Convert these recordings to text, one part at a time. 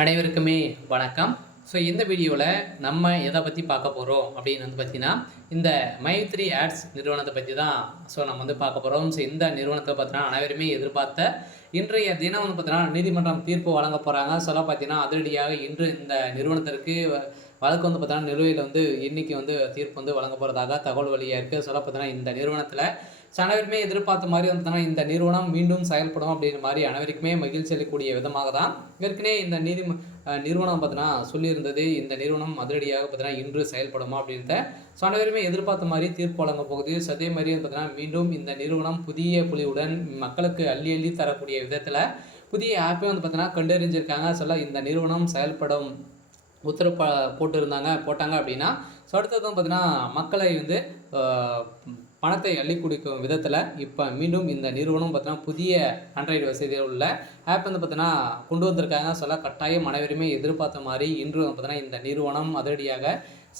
அனைவருக்குமே வணக்கம். ஸோ இந்த வீடியோவில் நம்ம எதை பற்றி பார்க்க போகிறோம் அப்படின்னு பார்த்தீங்கன்னா, இந்த மைத்ரி ஆட்ஸ் நிறுவனத்தை பற்றி தான் நம்ம பார்க்க போகிறோம். ஸோ இந்த நிறுவனத்தை பார்த்தீங்கன்னா அனைவருமே எதிர்பார்த்த இன்றைய தினம் பார்த்தீங்கன்னா நீதிமன்றம் தீர்ப்பு வழங்க போகிறாங்க. பார்த்தீங்கன்னா அதிரடியாக இன்று இந்த நிறுவனத்திற்கு வழக்கு பார்த்தீங்கன்னா நிலுவையில் இன்னைக்கு தீர்ப்பு வழங்க போகிறதாக தகவல் வெளியாக இருக்குது. பார்த்தீங்கன்னா இந்த நிறுவனத்தில் அனைவருமே எதிர்பார்த்த மாதிரி பார்த்தீங்கன்னா இந்த நிறுவனம் மீண்டும் செயல்படும் அப்படிங்கிற மாதிரி அனைவருக்குமே மகிழ்ச்சி அளிக்கக்கூடிய விதமாக தான் ஏற்கனவே இந்த நிறுவனம் பார்த்தீங்கன்னா சொல்லியிருந்தது. இந்த நிறுவனம் அதிரடியாக பார்த்தீங்கன்னா இன்று செயல்படுமா அப்படின்றத அனைவருமே எதிர்பார்த்த மாதிரி தீர்ப்பு வழங்க போகுது. அதே மாதிரி பார்த்தீங்கன்னா மீண்டும் இந்த நிறுவனம் புதிய புலியுடன் மக்களுக்கு அள்ளி அள்ளி தரக்கூடிய விதத்தில் புதிய ஆப்பை பார்த்தீங்கன்னா கண்டறிஞ்சிருக்காங்க. இந்த நிறுவனம் செயல்படும் உத்தரவு போட்டாங்க அப்படின்னா அடுத்ததும் பார்த்தீங்கன்னா மக்களை பணத்தை அள்ளி குடிக்கும் விதத்தில் இப்போ மீண்டும் இந்த நிறுவனம் பார்த்தீங்கன்னா புதிய ஆண்ட்ராய்டு வசதியில் உள்ள ஆப் பார்த்தீங்கன்னா கொண்டு வந்திருக்காங்க. கட்டாயம் அனைவருமே எதிர்பார்த்த மாதிரி இன்று பார்த்தீங்கன்னா இந்த நிறுவனம் அதிரடியாக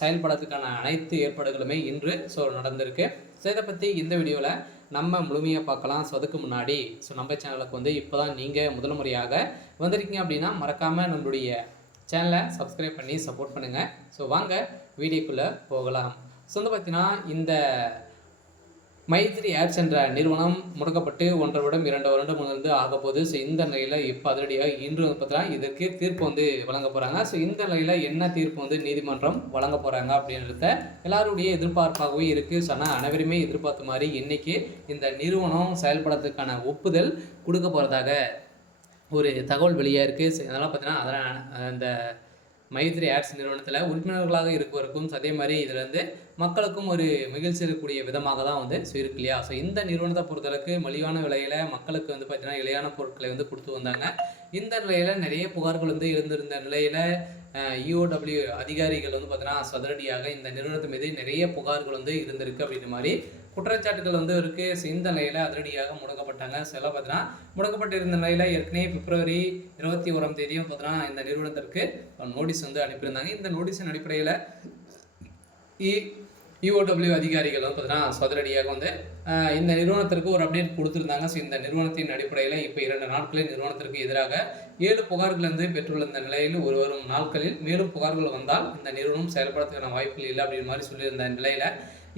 செயல்படுறதுக்கான அனைத்து ஏற்பாடுகளுமே இன்று நடந்திருக்கு. இதை பற்றி இந்த வீடியோவில் நம்ம முழுமையாக பார்க்கலாம். அதுக்கு முன்னாடி நம்ம சேனலுக்கு இப்போ தான் நீங்கள் முதல் முறையாக வந்திருக்கீங்க அப்படின்னா மறக்காமல் நம்மளுடைய சேனலை சப்ஸ்கிரைப் பண்ணி சப்போர்ட் பண்ணுங்கள். வாங்க வீடியோக்குள்ளே போகலாம். பார்த்தீங்கன்னா இந்த மைத்ரி ஆப்ஸ் என்ற நிறுவனம் முடக்கப்பட்டு 1.5 வருடம் 2 வருடம் ஆகப்போகுது. இந்த நிலையில் இப்போ அதிரடியாக இன்று பார்த்தீங்கன்னா இதற்கு தீர்ப்பு வழங்க போகிறாங்க. இந்த நிலையில் என்ன தீர்ப்பு நீதிமன்றம் வழங்க போகிறாங்க அப்படின்றத எல்லாருடைய எதிர்பார்ப்பாகவே இருக்குது. ஆனால் அனைவருமே எதிர்பார்த்த மாதிரி இன்றைக்கி இந்த நிறுவனம் செயல்படுறதுக்கான ஒப்புதல் கொடுக்க போகிறதாக ஒரு தகவல் வெளியாக இருக்குது. அதனால் பார்த்தீங்கன்னா அதனால் இந்த மைத்ரி ஆட்ஸ் நிறுவனத்தில் உறுப்பினர்களாக இருப்பவருக்கும் அதே மாதிரி இதில் மக்களுக்கும் ஒரு மகிழ்ச்சி இருக்கக்கூடிய விதமாக தான் இருக்கு இல்லையா. இந்த நிறுவனத்தை பொறுத்தளவுக்கு மலிவான விலையில் மக்களுக்கு பார்த்தீங்கன்னா இலையான பொருட்களை கொடுத்து வந்தாங்க. இந்த நிலையில் நிறைய புகார்கள் இருந்திருந்த நிலையில் EOW அதிகாரிகள் பார்த்தீங்கன்னா சதுரடியாக இந்த நிறுவனத்து மீது நிறைய புகார்கள் இருந்திருக்கு அப்படின்ற மாதிரி குற்றச்சாட்டுகள் இருக்குது. இந்த நிலையில் அதிரடியாக முடக்கப்பட்டாங்க. பார்த்தீங்கன்னா முடக்கப்பட்டிருந்த நிலையில் ஏற்கனவே பிப்ரவரி 21ஆம் தேதியும் பார்த்தீங்கன்னா இந்த நிறுவனத்திற்கு நோட்டீஸ் அனுப்பியிருந்தாங்க. இந்த நோட்டீஸின் அடிப்படையில் EOW அதிகாரிகள் பார்த்தீங்கன்னா சதுரடியாக இந்த நிறுவனத்திற்கு ஒரு அப்டேட் கொடுத்துருந்தாங்க. இந்த நிறுவனத்தின் அடிப்படையில் இப்போ 2 நாட்களில் நிறுவனத்திற்கு எதிராக 7 புகார்கள் பெற்றுள்ள இந்த நிலையில் ஒரு வரும் நாட்களில் மேலும் புகார்கள் வந்தால் இந்த நிறுவனம் செயல்படுறதுக்கான வாய்ப்புகள் இல்லை அப்படின்ற மாதிரி சொல்லியிருந்த நிலையில்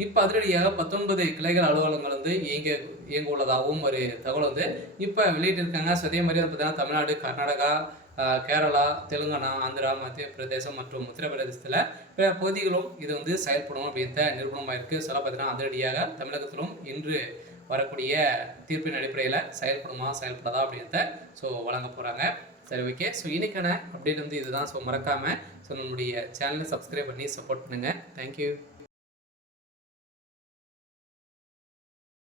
இப்போ அதிரடியாக 19 கிளைகள் அலுவலகங்கள் இயங்க உள்ளதாகவும் ஒரு தகவல் இப்போ வெளியிட்டிருக்காங்க. அதே மாதிரி பார்த்தீங்கன்னா தமிழ்நாடு, கர்நாடகா, கேரளா, தெலுங்கானா, ஆந்திரா, மத்திய பிரதேசம் மற்றும் உத்தரப்பிரதேசத்தில் பிற பகுதிகளும் இது செயல்படும் அப்படின்ற நிறுவனமாக இருக்குது. பார்த்தீங்கன்னா அதிரடியாக தமிழகத்திலும் இன்று வரக்கூடிய தீர்ப்பின் அடிப்படையில் செயல்படாதா அப்படின்றத வழங்க போகிறாங்க. சரி, ஓகே. இன்னைக்கான அப்டேட் இதுதான். மறக்காமல் நம்மளுடைய சேனலை சப்ஸ்கிரைப் பண்ணி சப்போர்ட் பண்ணுங்கள். தேங்க்யூ.